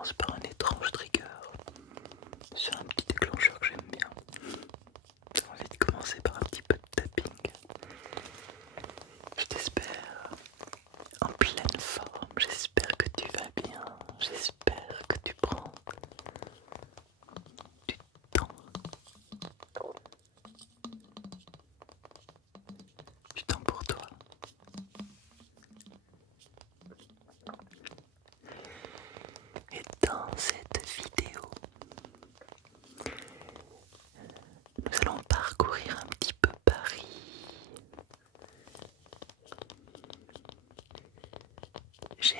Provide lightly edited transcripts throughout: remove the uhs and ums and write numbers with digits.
commence par un étrange trigger sur un petit déclencheur que j'aime bien. J'ai envie de commencer par un petit peu de tapping. Je t'espère en pleine forme, j'espère que tu vas bien, j'espère que tu prends du temps, du temps pour toi. Et dans cette vidéo, nous allons parcourir un petit peu Paris. J'ai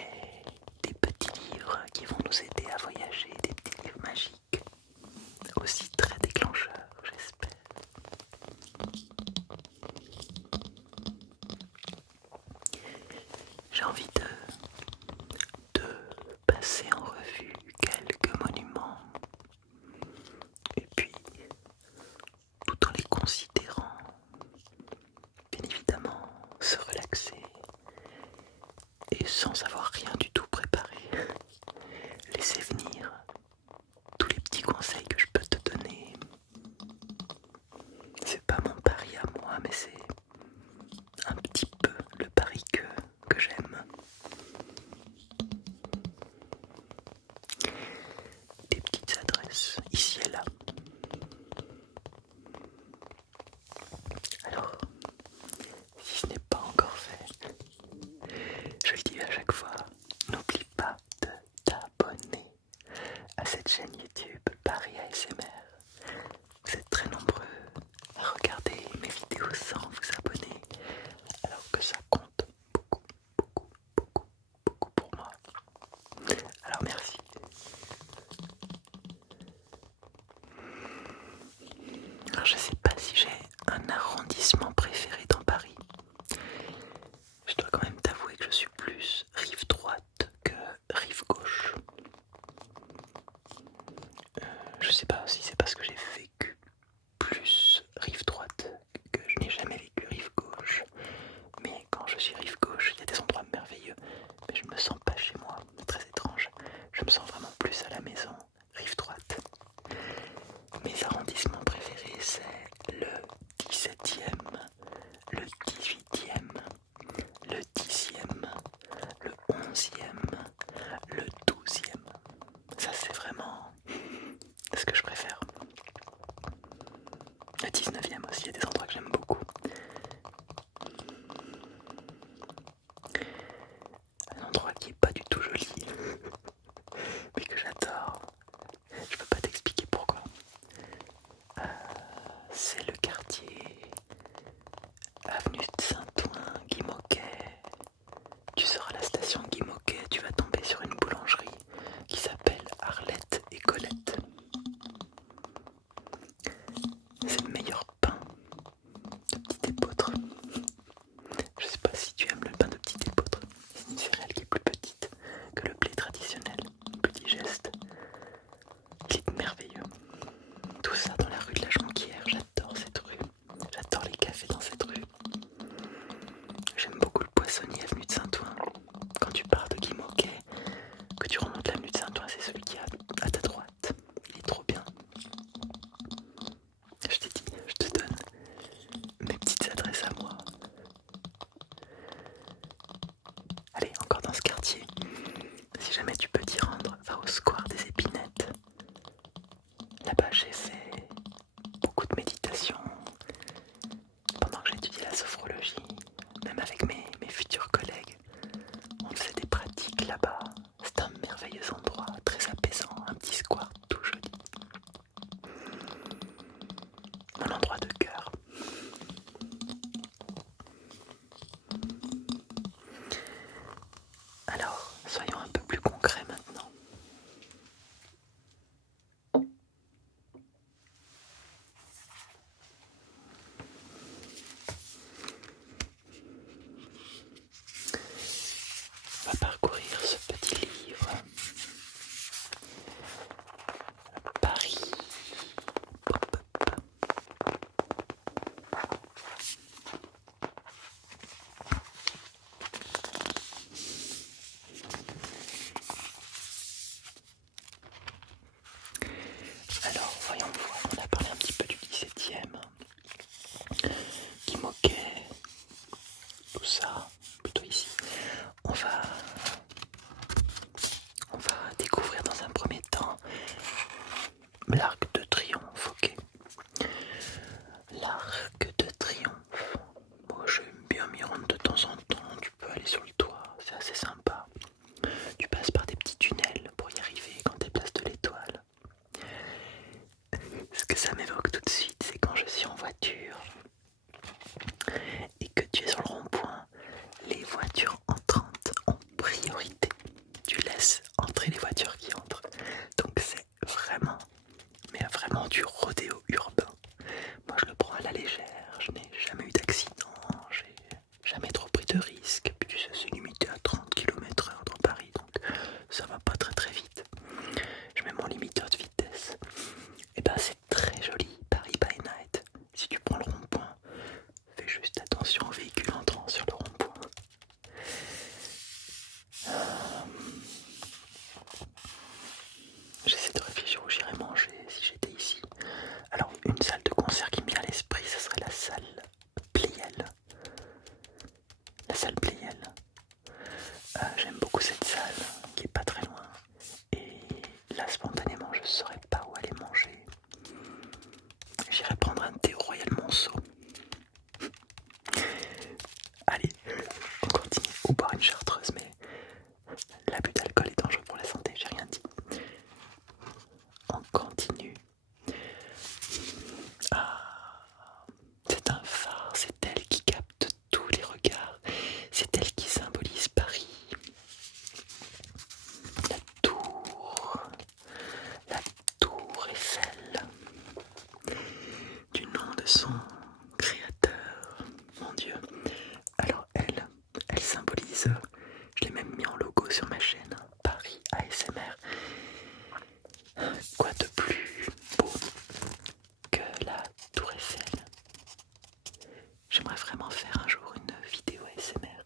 des petits livres qui vont nous aider à voyager, des petits livres magiques, aussi très déclencheurs, j'espère. J'ai envie de passer en revue quelques monuments et puis, tout en les considérant, bien évidemment, se relaxer et sans avoir rien du tout préparé, laisser venir tous les petits conseils que je peux te donner. C'est pas mon pari à moi, mais c'est un petit peu le pari que j'aime. Des petites adresses ici et là. Alors, si ce n'est pas encore fait, je le dis à chaque fois, n'oublie pas de t'abonner à cette chaîne YouTube Paris ASMR. Vous êtes très nombreux à regarder mes vidéos sans vous abonner, alors que ça compte beaucoup, beaucoup, beaucoup, beaucoup pour moi. Alors merci. Alors je sais pas si j'ai un arrondissement préféré dans Paris. Je dois quand même t'avouer que je suis plus rive droite que rive gauche. Je sais pas si c'est parce que j'ai vécu plus rive droite que je n'ai jamais vécu rive gauche. Mais quand je suis rive gauche, il y a des endroits merveilleux. Mais je me sens pas chez moi, c'est très étrange. Je me sens vraiment plus à la maison, rive droite. Mes arrondissements préférés, c'est le 17e, le 18e, le 10e, le 11e, le 12e. Ça, c'est vraiment ce que je préfère. Le 19e aussi, il y a des endroits que j'aime beaucoup. Un endroit qui est pas du tout joli, mais que j'adore. Je peux pas t'expliquer pourquoi. C'est le quartier avenue de Saint-Ouen, Guy Môquet. Tu sors à la station Guy Môquet, tu vas tomber sur une boulangerie qui s'appelle Arlette et Colette. C'est le meilleur pain de petit épeautre. Je sais pas si tu aimes le pain de petit épeautre. C'est une céréale qui est plus petite que le blé traditionnel, plus digeste. Il est merveilleux. Tout ça dans la rue de la Jonquière, j'adore cette rue. J'adore les cafés dans cette rue. J'aime beaucoup le poissonnier avenue de Saint-Ouen. Quand tu pars de Guy Môquet, que tu remontes l'avenue de Saint-Ouen, c'est celui qui est à ta droite. Il est trop bien. Je t'ai dit, je te donne mes petites adresses à moi. Allez, encore dans ce quartier. Si jamais tu peux t'y rendre, va au square des Épinettes. Là-bas, j'ai fait beaucoup de méditation pendant que j'étudiais la sophrologie, même avec mes futurs collègues. On faisait des pratiques là-bas. C'est un merveilleux endroit, très apaisant, un petit square tout joli. Mon endroit de cœur. Alors, soyons un peu plus concrets ça m'évoque tout de suite, c'est quand je suis en voiture et que tu es sur le rond-point, les voitures entrantes ont priorité. Tu laisses entrer les voitures qui entrent. Donc c'est vraiment, mais vraiment du rodéo urbain. Moi je le prends à la légère, je n'ai jamais eu d'accident, j'ai jamais trop pris de risques. Puis tu sais, c'est limité à 30 km/h dans Paris, donc ça va pas très très vite. Je mets mon limiteur de vitesse. Et ben c'est très joli, Paris by night. Si tu prends le rond-point, fais juste attention aux véhicules entrant sur le rond-point. J'essaie de réfléchir où j'irais manger si j'étais ici. Alors une salle de concert qui me vient à l'esprit, ce serait la salle Playel. La salle Playel. J'aime beaucoup cette salle qui est pas très loin. Et là spontanément je saurais pas où aller manger. J'irai prendre un thé au Royal Monceau. Allez, on continue. Ou boire une chartreuse, mais l'abus d'alcool est dangereux pour la santé, j'ai rien dit. On continue. Ah, c'est un phare, c'est elle qui capte tous les regards. C'est elle qui symbolise Paris. La tour. La tour Eiffel. Du nom de son créateur. Mon Dieu. Alors elle symbolise, je l'ai même mis en logo sur ma chaîne, Paris ASMR. Quoi de plus beau que la tour Eiffel? J'aimerais vraiment faire un jour une vidéo ASMR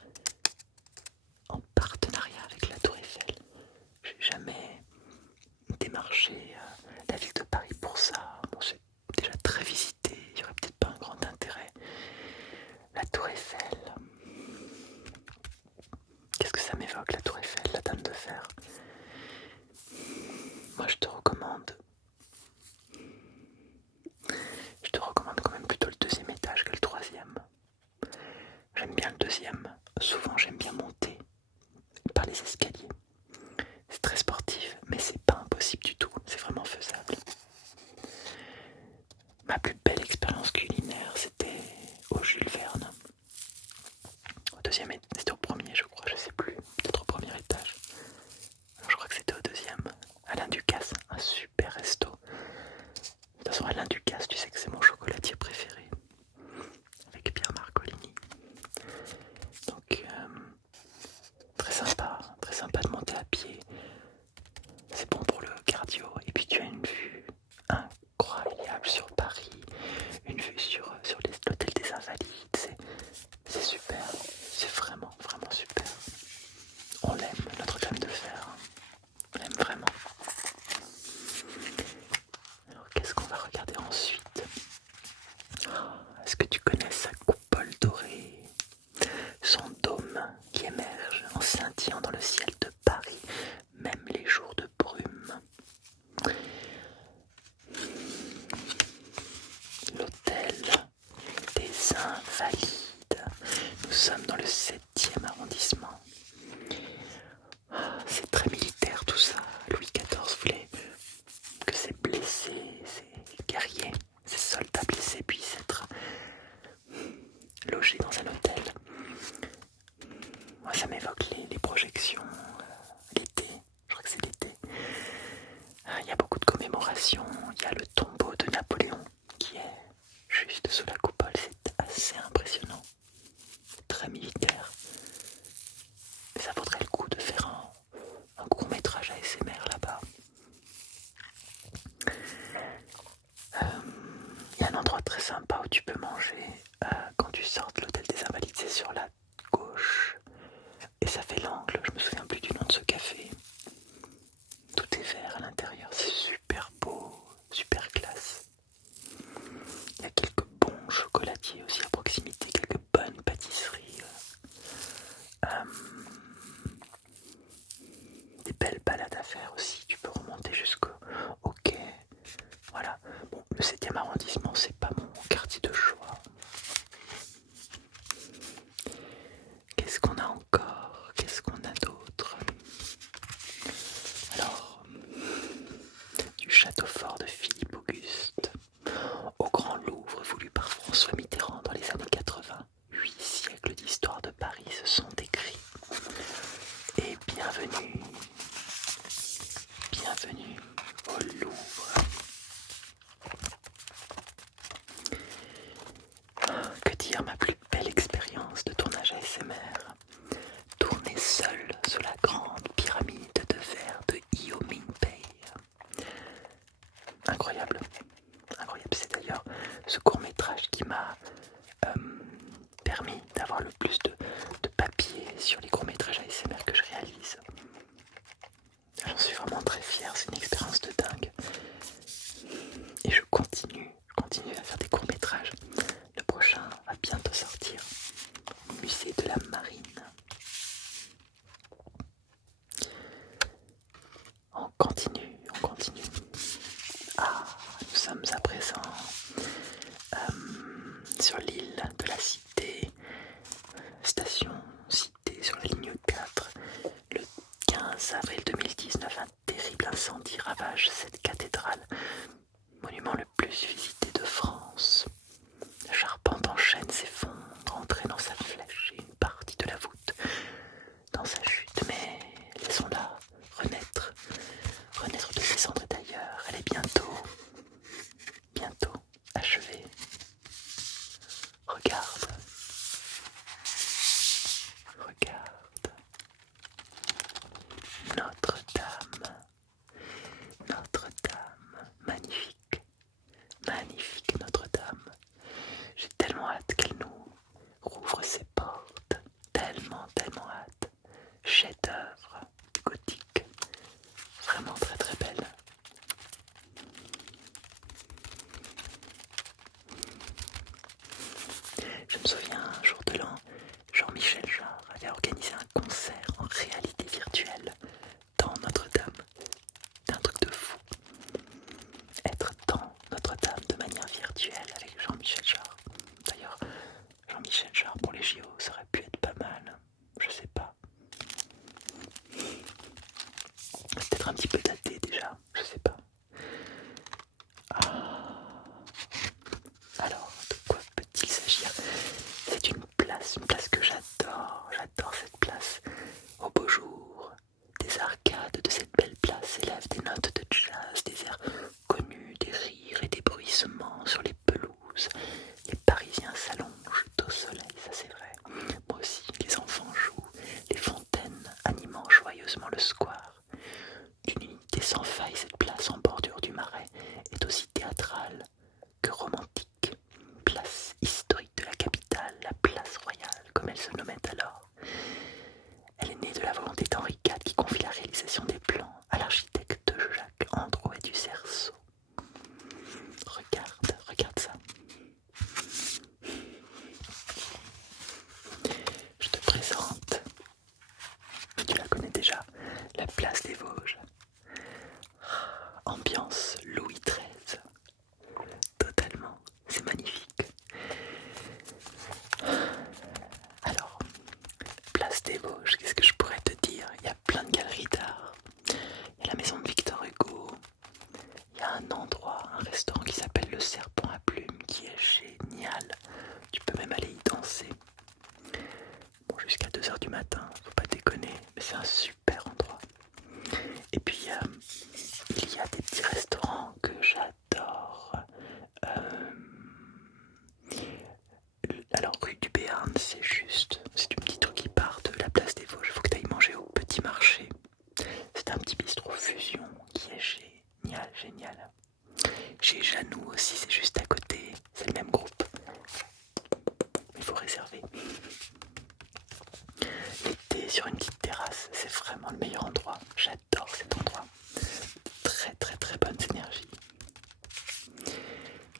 en partenariat avec la tour Eiffel. J'ai jamais démarché la ville de Paris pour ça. Bon, c'est déjà très visité, il n'y aurait peut-être pas un grand intérêt. La tour Eiffel, qu'est-ce que ça m'évoque la tour Eiffel, la Dame de Fer? Moi je te recommande quand même plutôt le deuxième étage que le troisième. J'aime bien le deuxième, souvent j'aime bien monter par les escaliers. C'est très sportif, mais c'est pas impossible du tout, c'est vraiment faisable. Ma plus belle expérience culinaire, c'était au Jules Verne. Au deuxième étage, c'était au premier je crois, je sais plus, peut-être au premier étage. Alors, je crois que c'était au deuxième. Alain Ducasse, un super resto. De toute façon, Alain Ducasse, tu sais que c'est mon chocolatier préféré. Avec Pierre Marcolini. Donc, très sympa de monter à pied. C'est bon pour le cardio. Et puis tu as une vue incroyable sur Paris. Une vue sur l'hôtel des Invalides. C'est super. C'est vraiment, vraiment super. On l'aime, Notre-Dame de Fer. On l'aime vraiment. Alors, qu'est-ce qu'on va regarder ensuite? Est-ce que tu connais sa coupole dorée? Son dôme qui émerge en scintillant dans le ciel de Paris, même les jours de brume. L'hôtel des Invalides. Nous sommes dans le 7e arrondissement. C'est très militaire tout ça. Louis XIV voulait que ses blessés, ses guerriers, ses soldats blessés puissent être logés dans un hôtel. Moi ça m'évoque les projections l'été, je crois que c'est l'été. Il y a beaucoup de commémorations, il y a le tombeau de Napoléon qui est juste sous la coupole, c'est assez impressionnant, très militaire. Mais ça vaudrait le coup de faire un court métrage ASMR là-bas. Il y a un endroit très sympa où tu peux manger quand tu sors de l'hôtel des Invalides, c'est sur la gauche et ça fait l'angle, je me souviens plus du nom de ce café. Tout est vert à l'intérieur, c'est super beau, super classe. Il y a quelques bons chocolatiers aussi à proximité, quelques bonnes pâtisseries. Des belles balades à faire aussi, tu peux remonter jusqu'au quai. Voilà, bon, le 7e arrondissement, c'est pas mon quartier de choix. Qu'est-ce qu'on a encore? Qu'est-ce qu'on a d'autre? Alors, du château fort de Philippe Auguste. vraiment très fier, c'est une expérience de dingue. Et je continue à faire des courts-métrages. Le prochain va bientôt sortir, au musée de la Marine. On continue. Ah, nous sommes à présent sur l'île de la Cité, station Cité sur la ligne 4. Le 15 avril 2019, un terrible incendie ravage cette cathédrale, monument le plus visité de France. La charpente en chêne s'effondre, entraînant sa flèche et une partie de la voûte dans sa chute, mais laissons-la renaître de ses cendres d'ailleurs. Elle est bientôt achevée. Regarde, Notre-Dame, magnifique Notre-Dame. J'ai tellement hâte qu'elle nous rouvre ses portes, tellement hâte. Chef-d'œuvre gothique, vraiment très belle. Je me souviens un jour de l'an, Jean-Michel Jarre avait organisé un concert en réalité virtuelle dans Notre-Dame. C'est un truc de fou. Être dans Notre-Dame de manière virtuelle avec Jean-Michel Jarre. D'ailleurs, Jean-Michel Jarre pour les JO, ça aurait pu être pas mal. Je sais pas. Peut-être un petit peu daté déjà, je sais pas. Alors, de quoi peut-il s'agir? C'est une place que j'adore cette place. Au beau jour, des arcades de cette belle place s'élèvent des notes de jazz, des airs connus, des rires et des bruissements sur les pelouses. Les Parisiens s'allongent au soleil, ça c'est vrai. Moi aussi, les enfants jouent, les fontaines animant joyeusement le square. D'une unité sans faille, cette place en bordure du Marais est aussi théâtrale que romantique. Place historique de la capitale, la place royale, comme elle se nommait alors. Elle est née de la volonté d'Henri IV qui confie la réalisation des plans à l'architecte Jacques Androuet du Cerceau. Regarde ça. Je te présente, tu la connais déjà, la place des Vosges. Ambiance Louis XIII. Totalement, c'est magnifique. Alors, place des Vosges, qu'est-ce que je pourrais te dire? Il y a plein de galeries d'art. Il y a la maison de Victor Hugo. Il y a un endroit, un restaurant qui s'appelle le Serpent à Plumes qui est génial. Tu peux même aller y danser. Bon, jusqu'à 2h du matin, faut pas déconner, mais c'est un super endroit. Et puis, il y a des petits restaurants que j'adore. Alors, rue du Béarn, c'est une petite rue qui part de la place des Vosges. Il faut que tu ailles manger au petit marché. C'est un petit bistrot fusion qui est génial. Chez Janou aussi, c'est juste à côté. C'est le même groupe. Il faut réserver. L'été sur une petite terrasse, c'est vraiment le meilleur endroit. J'adore cet endroit. Très bonne énergie.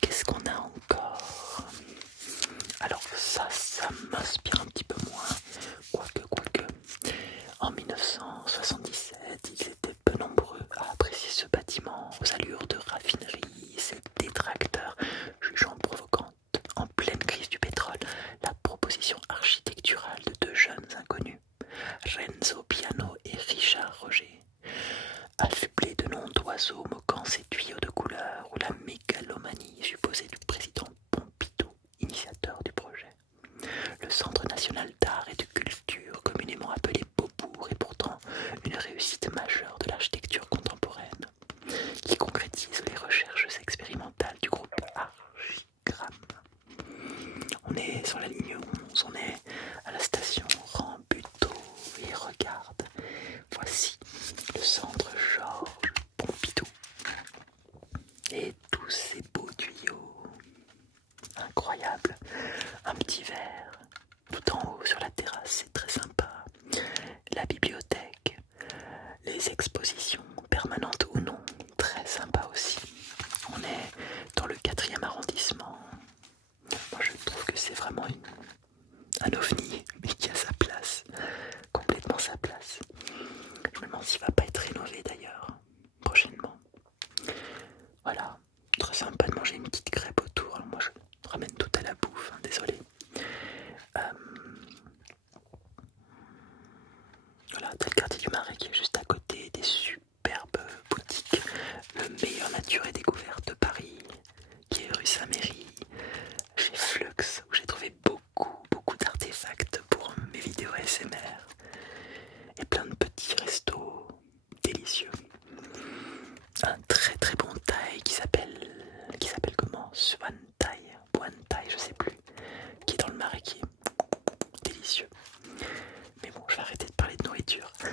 Qu'est-ce qu'on a encore? Alors ça m'inspire un petit peu moins. Quoique. En 1977, ils étaient peu nombreux à apprécier ce bâtiment aux allures de raffinerie, ses détracteurs jugeant provocante, en pleine crise du pétrole, la proposition architecturale de deux jeunes inconnus, Renzo Piano et Richard Roger, affublés de noms d'oiseaux moquant ces tuyaux de couleur ou la mégalomanie supposée du président Pompidou, initiateur du projet. Le Centre national d'art et de culture, communément appelé Beaubourg, est pourtant une réussite majeure de l'architecture contemporaine, qui concrétise les recherches expérimentales du groupe Archigram. On est sur la ligne 11, on est à la station Rambuteau, et regarde, voici le centre Georges Pompidou. un très très bon Thai qui s'appelle comment, Swan Thai, Buan Thai, je sais plus, qui est dans le Marais, qui est délicieux. Mais bon, je vais arrêter de parler de nourriture. Oh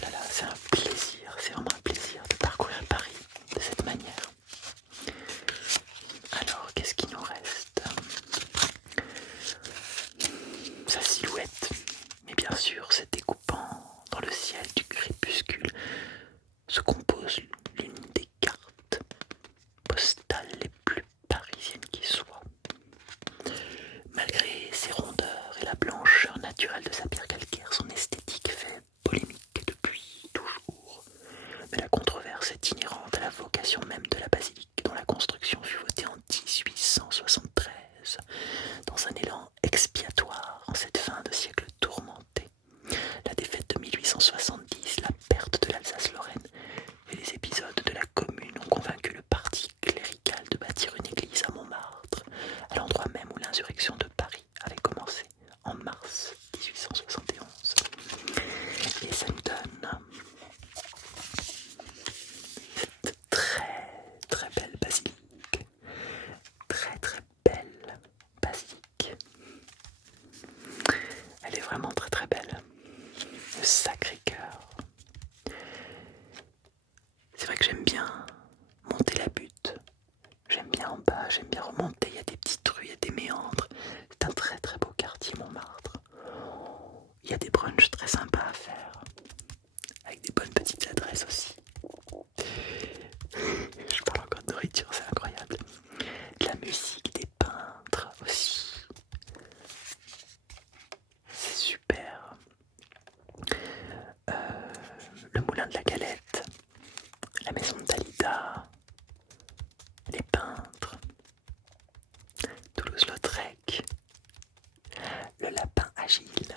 là là, c'est un plaisir, c'est vraiment un plaisir de parcourir Paris de cette manière. Alors, qu'est-ce qu'il nous reste? Sa silhouette, mais bien sûr, c'est découpant dans le ciel du crépuscule, se compose l'une des cartes postales les plus parisiennes qui soient. Malgré ses rondeurs et la blancheur naturelle de sa pierre calcaire, son esthétique fait polémique depuis toujours. Mais la controverse est inhérente à la vocation même de la basilique, dont la construction fut votée en 1873, dans un élan expiatoire en cette fin de siècle tourmenté. La défaite de 1870, la perte de l'Alsace-Lorraine et les épisodes de la Commune ont convaincu le parti clérical de bâtir une église à Montmartre, à l'endroit même où l'insurrection de Paris avait commencé en mars 1871. Et ça nous donne cette très très belle basilique. Très très belle basilique. Elle est vraiment très très belle. Le Sacré-Cœur. C'est vrai que j'aime bien monter la butte. J'aime bien en bas, j'aime bien remonter. Il y a des petites rues, il y a des méandres. C'est un très très beau quartier, Montmartre. Il y a des brunchs très sympas à faire, avec des bonnes petites adresses aussi. Je parle encore de nourriture, c'est incroyable. La musique, des peintres aussi. C'est super. Le moulin de la Galette, la maison de Dalida, les peintres, Toulouse-Lautrec, le lapin agile.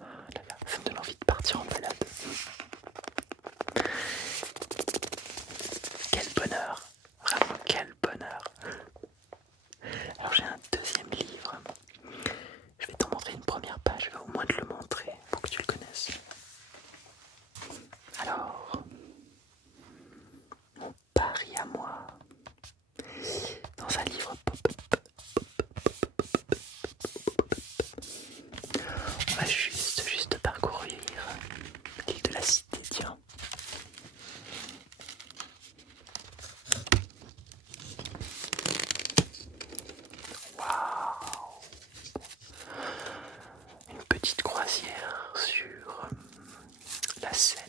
Oh là là, ça me donne envie de partir en balade. Quel bonheur, vraiment quel bonheur. Alors j'ai un deuxième livre. Je vais t'en montrer une première page, je vais au moins te le montrer pour que tu le connaisses. Alors, mon Paris à moi, dans un livre pop-up. On va juste parcourir l'île de la Cité, tiens. Waouh! Une petite croisière sur la Seine.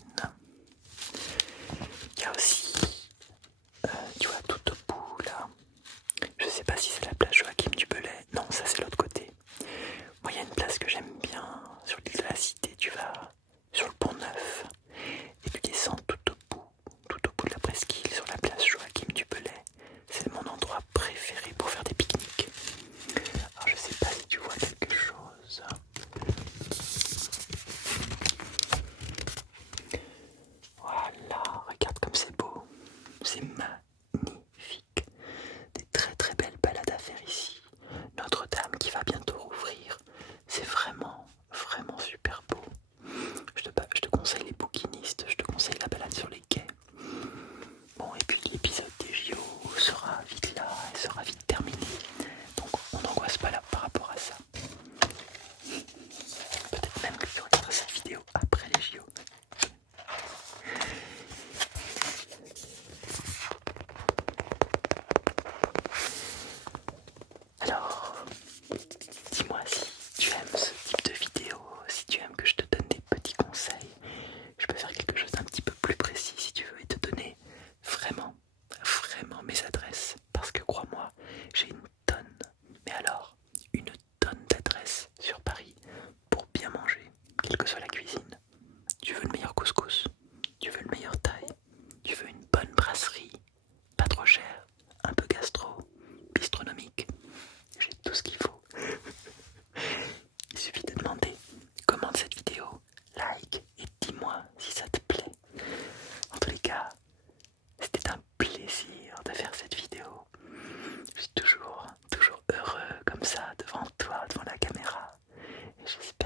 Il y a aussi, tu vois, tout au bout là. Je sais pas si c'est la place Joachim du Bellay. Non, ça c'est l'autre côté. Moi, il y a une place que j'aime bien sur l'île de la Cité. Tu vas sur le pont Neuf et tu descends tout au bout de la presqu'île sur la place Joachim du Bellay. C'est mon endroit préféré pour faire des pique-niques. Alors, je sais pas si tu vois quelque chose. Voilà, regarde comme c'est beau. C'est magnifique. Des très très belles balades à faire ici. Notre-Dame qui va bientôt rouvrir. C'est vraiment, vraiment super beau. Je te conseille les bouquinistes, je te conseille la balade sur les quais. Bon, et puis l'épisode des JO sera vite là, et sera vite terminé. Donc on n'angoisse pas là par rapport à ça. Peut-être même que tu regarderas cette vidéo après les JO. Alors, dis-moi si tu aimes ce type de vidéo, si tu aimes que je te donne des petits conseils. Je peux faire quelque chose d'un petit peu plus précis si tu veux et te donner vraiment, vraiment mes adresses. Parce que crois-moi, j'ai une tonne, mais alors une tonne d'adresses sur Paris pour bien manger, quelle que soit la cuisine. Tu veux le meilleur couscous, tu veux le meilleur thaï, tu veux une bonne brasserie, pas trop cher, un peu gastro, bistronomique. J'ai tout ce qu'il faut. Il suffit de demander, commente cette vidéo, like et dis-moi si ça te plaît. En tous les cas, c'était un plaisir de faire cette vidéo. Je suis toujours heureux comme ça devant toi, devant la caméra. je sais